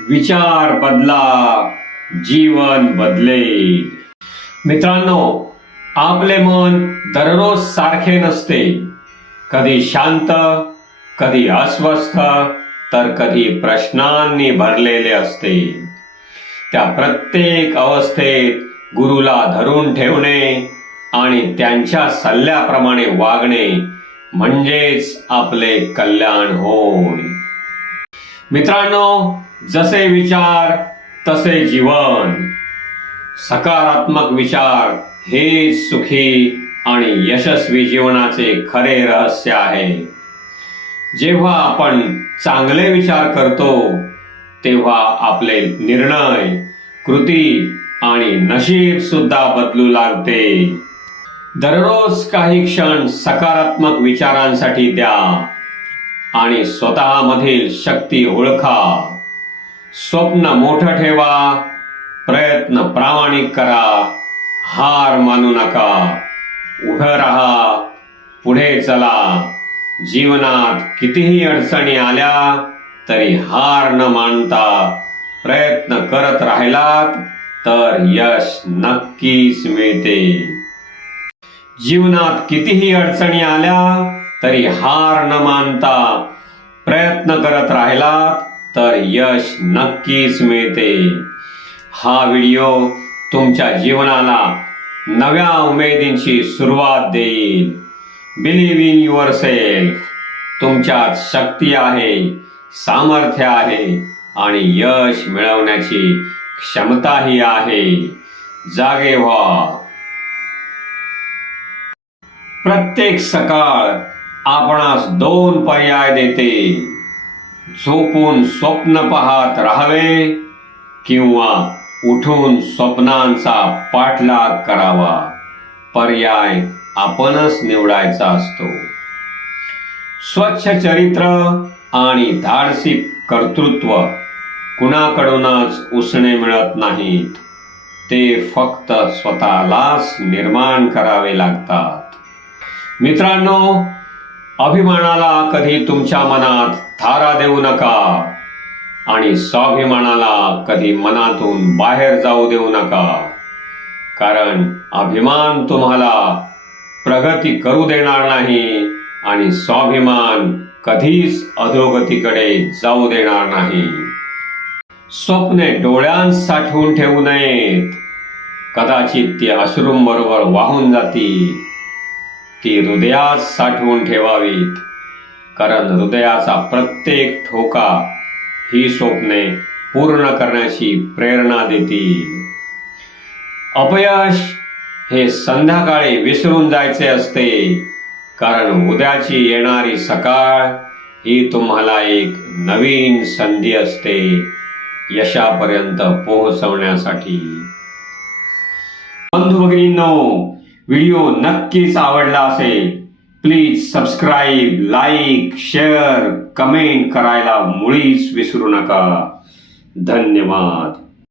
विचार बदला, जीवन बदलेल. मित्रांनो, आपले मन दररोज सारखे नसते. कधी शांत, कधी अस्वस्थ, तर कधी प्रश्नांनी भरलेले असते. त्या प्रत्येक अवस्थेत गुरुला धरून ठेवणे आणि त्यांच्या सल्ल्याप्रमाणे वागणे म्हणजेच आपले कल्याण होय. मित्रांनो, जसे विचार तसे जीवन. सकारात्मक विचार हे सुखी आणि यशस्वी जीवनाचे खरे रहस्य आहे. जेव्हा आपण चांगले विचार करतो तेव्हा आपले निर्णय, कृती आणि नशीब सुद्धा बदलू लागते. दररोज काही क्षण सकारात्मक विचारांसाठी द्या आणि स्वतःमधील शक्ती ओळखा. स्वप्न मोठं ठेवा, प्रयत्न प्रामाणिक करा, हार मानू नका. उभं राहा, पुढे चला. जीवनात कितीही अडचणी आल्या तरी हार न मानता प्रयत्न करत राहिलात तर यश नक्कीच मिळते. जीवनात कितीही अडचणी आल्या तरी हार न मानता प्रयत्न करत राहिलात तर यश नक्कीच मिळते. हा व्हिडिओ तुमच्या जीवनाला नव्या उमेदींची सुरुवात देईल. Believe in yourself. तुमच्यात शक्ती आहे, सामर्थ्य आहे आणि यश मिळवण्याची क्षमताही आहे. जागे व्हा. प्रत्येक सकाळ आपणास 2 पर्याय देते. झोपून स्वप्न पाहत राहावे किंवा उठून स्वप्नांचा पाठलाग करावा. पर्याय आपणच निवडायचा असतो. स्वच्छ चरित्र आणि धाडसी कर्तृत्व कुणाकडूनच उसणे मिळत नाहीत. ते फक्त स्वतःलाच निर्माण करावे लागतात. मित्रांनो, अभिमानाला कधी तुमच्या मनात थारा देऊ नका आणि स्वाभिमानाला कधी मनातून बाहेर जाऊ देऊ नका. कारण अभिमान तुम्हाला प्रगती करू देणार नाही आणि स्वाभिमान कधीच अधोगतीकडे जाऊ देणार नाही. स्वप्ने डोळ्यांत साठवून ठेवू नयेत. कदाचित ती अश्रूंबरोबर वाहून जातील. ती हृदयात साठवून ठेवावीत. कारण हृदयाचा प्रत्येक ठोका ही स्वप्ने पूर्ण करण्याची प्रेरणा देतील. अपयश हे संध्याकाळी विसरून जायचे असते. कारण उद्याची येणारी सकाळ ही तुम्हाला एक नवीन संधी असते यशापर्यंत पोहोचवण्यासाठी. बंधू भगिनींनो, व्हिडिओ नक्कीच आवडला असेल. Please subscribe, like, share, comment करायला मुळीच विसरू नका. धन्यवाद.